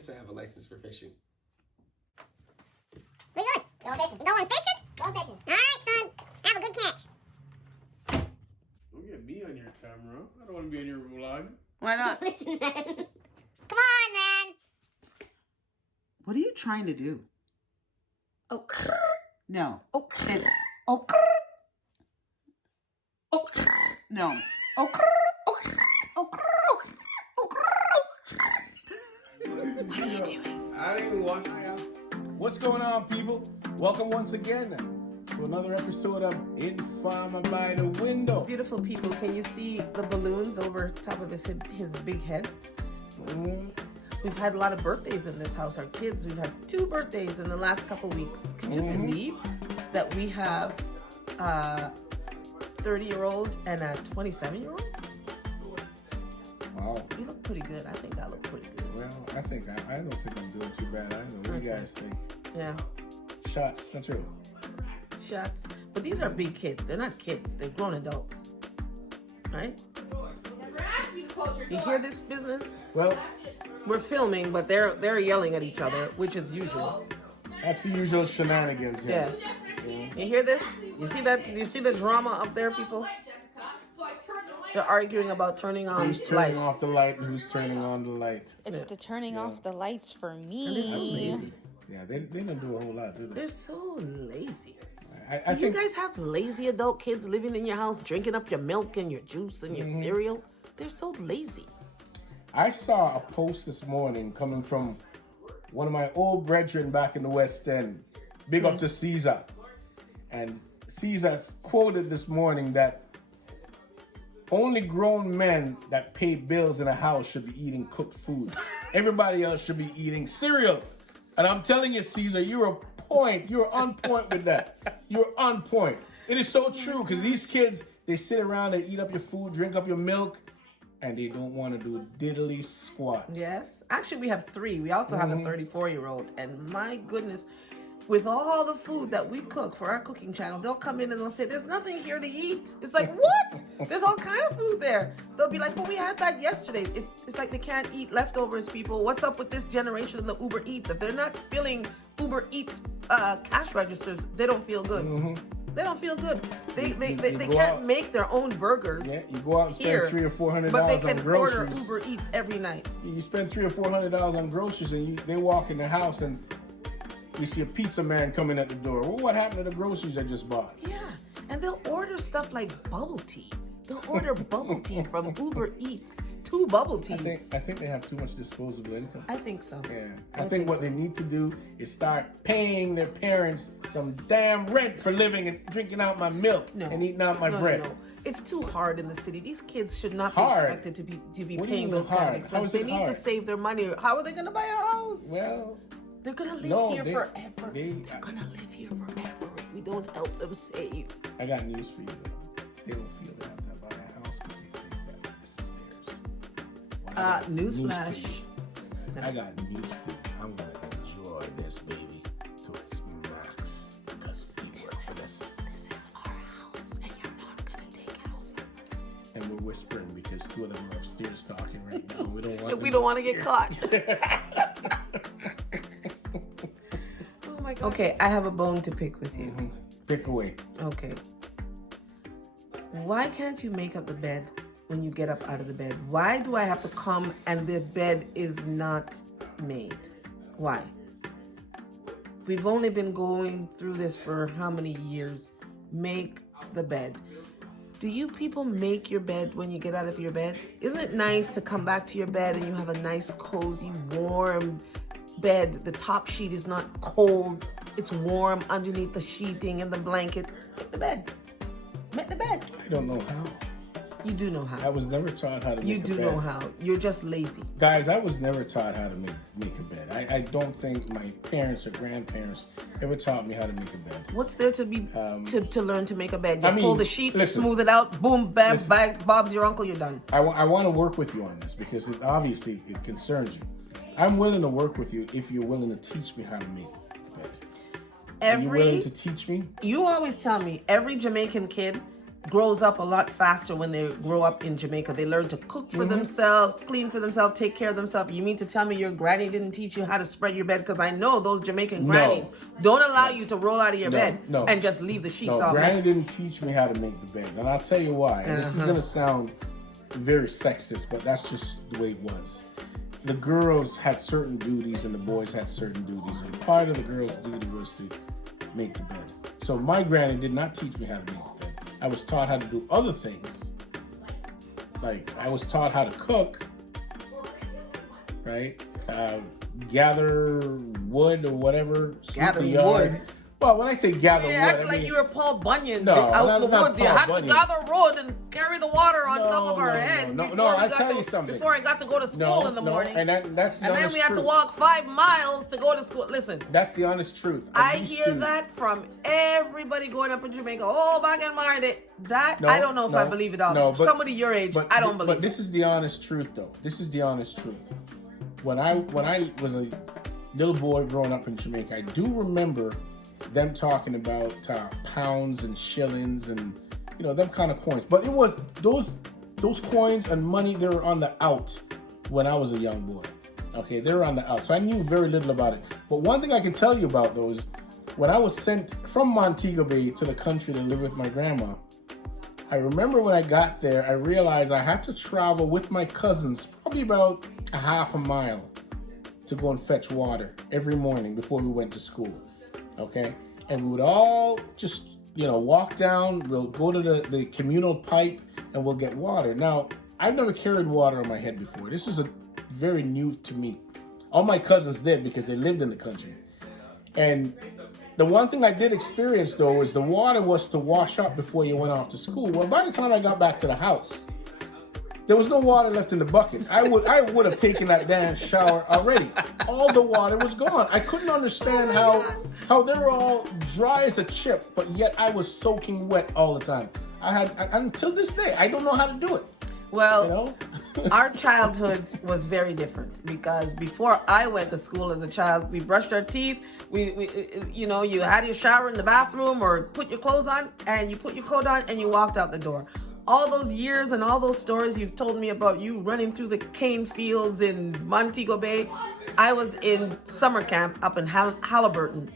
Yes, I have a license for fishing. Where you going? Going fishing. You going fishing? Going fishing. All right, son. Have a good catch. Don't get me on your camera. I don't want to be on your vlog. Why not? Listen, man. Come on, man. What are you trying to do? Oh. No. Oh. It's oh. Oh. No. Oh. Oh. Oh. What are you doing? I didn't even watch my house. What's going on, people? Welcome once again to another episode of Informer by the Window. Beautiful people, can you see the balloons over top of his big head? We've had a lot of birthdays in this house. Our kids, we've had 2 birthdays in the last couple weeks. Can you believe that we have a 30-year-old and a 27-year-old? Wow. You look pretty good. I think I look pretty good. Well, I don't think I'm doing too bad. I don't know what you guys think. Yeah. Shots, not true. Shots. But these are big kids. They're not kids. They're grown adults. Right? You hear this business? Well, We're filming, but they're yelling at each other, which is usual. that's the usual shenanigans here. Yes. You hear this? You see that? You see the drama up there, people? They're arguing about turning on Who's turning lights. off the light and who's turning on the light? It's the turning off the lights for And they're so me. lazy. Yeah, they don't do a whole lot, do they? They're so lazy. I Do you think guys have lazy adult kids living in your house, drinking up your milk and your juice and your cereal? They're so lazy. I saw a post this morning coming from one of my old brethren back in the West End. Big up to Caesar. And Caesar quoted this morning that only grown men that pay bills in a house should be eating cooked food. Everybody else should be eating cereal. And I'm telling you, Caesar, you're on point with that. You're on point. It is so true because these kids, they sit around, they eat up your food, drink up your milk, and they don't want to do diddly squat. Yes. Actually, we have 3. We also have a 34-year-old. And my goodness, with all the food that we cook for our cooking channel, they'll come in and they'll say, there's nothing here to eat. It's like, what? There's all kind of food there. They'll be like, well, we had that yesterday. It's like they can't eat leftovers, people. What's up with this generation of the Uber Eats? If they're not filling Uber Eats cash registers, they don't feel good. They don't feel good. They can't out, make their own burgers. Yeah, you go out and spend here, $300 or $400 but they on can groceries. order Uber Eats every night. You spend $300 or $400 on groceries, and they walk in the house and you see a pizza man coming at the door. Well, what happened to the groceries I just bought? Yeah, and they'll order stuff like bubble tea. They'll order bubble tea from Uber Eats. 2 bubble teas. I think they have too much disposable income. I think so. Yeah, I think what they need to do is start paying their parents some damn rent for living and drinking out my milk and eating out my bread. No. It's too hard in the city. These kids should not Hard? be expected to be What do you paying mean those kind of hard? How expenses. is They it need to hard? save their money. How are they going to buy a house? Well, They're going to live no, here they- forever. they- They're going to live here forever if we don't help them save. I got news for you though. They don't feel they have to buy a house because they think that this is theirs. Well, I got news for Newsflash. you. I got news for you. I'm gonna enjoy this baby to its max because we work for this. This is our house and you're not going to take it over. And we're whispering because 2 of them are upstairs talking right now. We don't want. We don't want to get caught. Oh my God. Okay, I have a bone to pick with you. Pick away. Okay. Why can't you make up the bed when you get up out of the bed? Why do I have to come and the bed is not made? Why? We've only been going through this for how many years? Make the bed. Do you people make your bed when you get out of your bed? Isn't it nice to come back to your bed and you have a nice, cozy, warm bed? The top sheet is not cold. It's warm underneath the sheeting and the blanket. Make the bed. Make the bed. I don't know how. You do know I how. was never taught how to You make a do bed. know how. You're just lazy. Guys, I was never taught how to make a bed. I don't think my parents or grandparents ever taught me how to make a bed. What's there to be to learn to make a bed? You I mean, pull the sheet, listen. you smooth it out, boom, bam, bang, Bob's your uncle, you're done. I want to work with you on this because obviously it concerns you. I'm willing to work with you if you're willing to teach me how to make a bed. Are you willing to teach me? You always tell me every Jamaican kid grows up a lot faster when they grow up in Jamaica. They learn to cook for themselves, clean for themselves, take care of themselves. You mean to tell me your granny didn't teach you how to spread your bed? Because I know those Jamaican grannies don't allow you to roll out of your bed and just leave the sheets all Granny messed. didn't teach me how to make the bed. And I'll tell you why. And this is going to sound very sexist, but that's just the way it was. The girls had certain duties and the boys had certain duties. And part of the girls' duty was to make the bed. So my granny did not teach me how to make the bed. I was taught how to do other things. Like, I was taught how to cook, right? Gather wood or whatever. Gather sweep the yard. wood? Well, when I say gather wood, Acting I like mean, you were Paul Bunyan No, out in the not woods. You Paul had Bunyan. to gather wood and carry the water on top of our head. No, I tell you something. Before I got to go to school in the morning. And that's the And then honest we had to truth. walk 5 miles to go to school. Listen, That's the honest truth. I hear that from everybody going up in Jamaica. Oh, back in my day. That, I don't know if I believe it all. No, but- Somebody your age, I don't believe But this is the honest truth, though. This is the honest truth. When I was a little boy growing up in Jamaica, I do remember them talking about pounds and shillings and them kind of coins. But it was those coins and money, they were on the out when I was a young boy. Okay, they were on the out, so I knew very little about it. But one thing I can tell you about those, when I was sent from Montego Bay to the country to live with my grandma, I remember when I got there, I realized I had to travel with my cousins probably about a half a mile to go and fetch water every morning before we went to school. Okay, and we would all just walk down. We'll go to the communal pipe and we'll get water. Now, I've never carried water on my head before. This is very new to me. All my cousins did because they lived in the country. And the one thing I did experience though is the water was to wash up before you went off to school. Well, by the time I got back to the house, there was no water left in the bucket. I would have taken that damn shower already. All the water was gone. I couldn't understand how they were all dry as a chip, but yet I was soaking wet all the time. Until this day, I don't know how to do it. Well, our childhood was very different because before I went to school as a child, we brushed our teeth. You had your shower in the bathroom or put your clothes on, and you put your coat on and you walked out the door. All those years and all those stories you've told me about you running through the cane fields in Montego Bay. I was in summer camp up in Halliburton.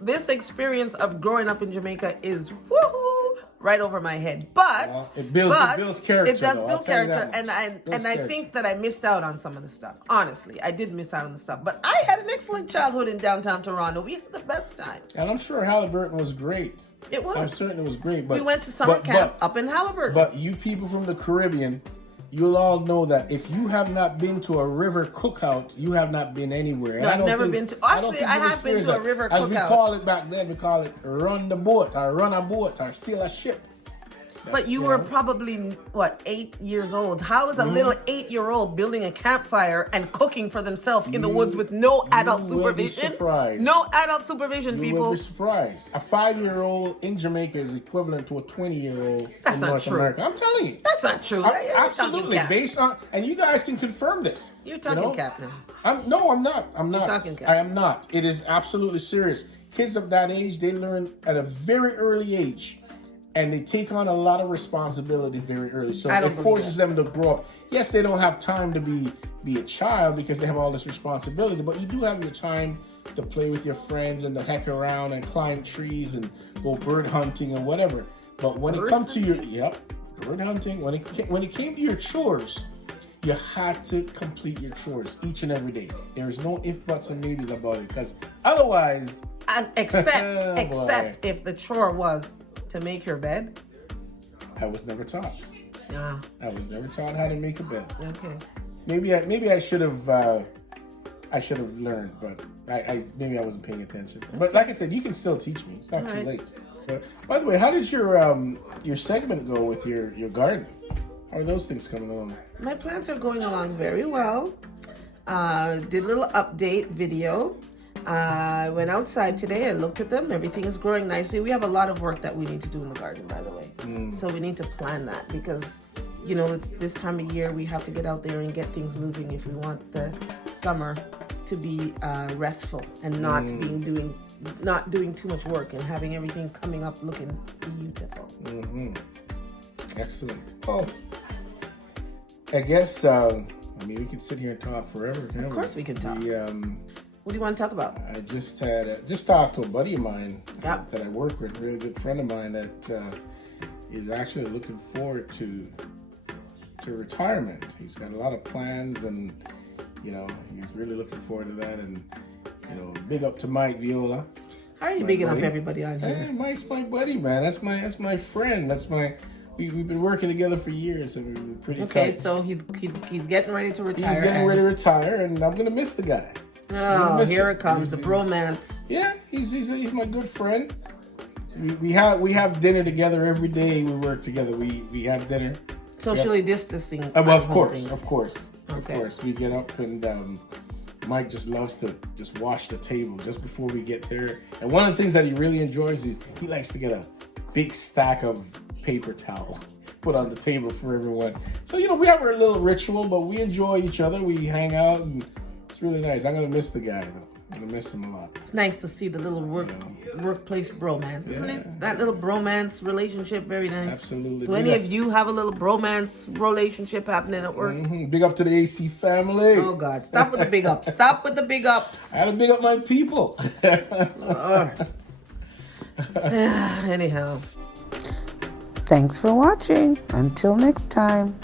This experience of growing up in Jamaica is woohoo right over my head. But it builds character. It does though, build character, and character. I think that I missed out on some of the stuff. Honestly, I did miss out on the stuff. But I had an excellent childhood in downtown Toronto. We had the best time. And I'm sure Halliburton was great. It was. I'm certain it was great. But we went to summer camp up in Halliburton. But you people from the Caribbean, you'll all know that if you have not been to a river cookout, you have not been anywhere. No, I've never been to. Actually, I have been to a river cookout. As we call it back then, we call it run the boat, or run a boat, or sail a ship. But you were probably, 8 years old? How is a little 8-year-old building a campfire and cooking for themselves in the woods with no adult supervision? Will be surprised. No adult supervision, You people. will be surprised. A 5-year-old in Jamaica is equivalent to a 20-year-old That's in not North true. America. I'm telling you. That's not true. Absolutely. Based on, and you guys can confirm this. You're talking cap now. I'm not. I'm not. Talking cap. I am not. It is absolutely serious. Kids of that age, they learn at a very early age. And they take on a lot of responsibility very early. So it forces them to grow up. Yes, they don't have time to be a child because they have all this responsibility, but you do have your time to play with your friends and to heck around and climb trees and go bird hunting and whatever. But when it comes to bird hunting, when it came to your chores, you had to complete your chores each and every day. There is no if, buts, and maybes about it, because otherwise... Except if the chore was to make your bed. I was never taught. Yeah. I was never taught how to make a bed. Okay. Maybe I should have learned, but maybe I wasn't paying attention. But like I said, you can still teach me. It's not too late. But, by the way, how did your segment go with your garden? How are those things coming along? My plants are going along very well. Did a little update video. I went outside today. I looked at them. Everything is growing nicely. We have a lot of work that we need to do in the garden, by the way. So we need to plan that because, it's this time of year we have to get out there and get things moving if we want the summer to be restful and not doing not doing too much work and having everything coming up looking beautiful. Excellent. Oh, I guess, I mean, we could sit here and talk forever. Of course we can talk. What do you want to talk about? I just talked to a buddy of mine Yep. that I work with, a really good friend of mine that is actually looking forward to retirement. He's got a lot of plans, and you know, he's really looking forward to that. And you know, big up to Mike Viola. How are you bigging up everybody on here? Hey, Mike's my buddy, man. That's my friend. We've been working together for years, and we've been pretty Okay, tight. so he's getting ready to retire. He's getting ready to retire, and I'm gonna miss the guy. Oh, here it comes, the bromance. Yeah, he's my good friend. We have dinner together every day. We work together. We have dinner. Socially distancing. Well, of I'm course, hoping. of course. We get up, and Mike just loves to just wash the table just before we get there. And one of the things that he really enjoys is he likes to get a big stack of paper towel put on the table for everyone. So you know, we have our little ritual, but we enjoy each other. We hang out, and it's really nice. I'm gonna miss the guy though. I'm gonna miss him a lot. It's nice to see the little workplace bromance, isn't it? That little bromance relationship, very nice. Absolutely. Do any of you have a little bromance relationship happening at work? Big up to the AC family. Oh God, stop with the big ups. Stop with the big ups. I had to big up my people. Anyhow. Thanks for watching. Until next time.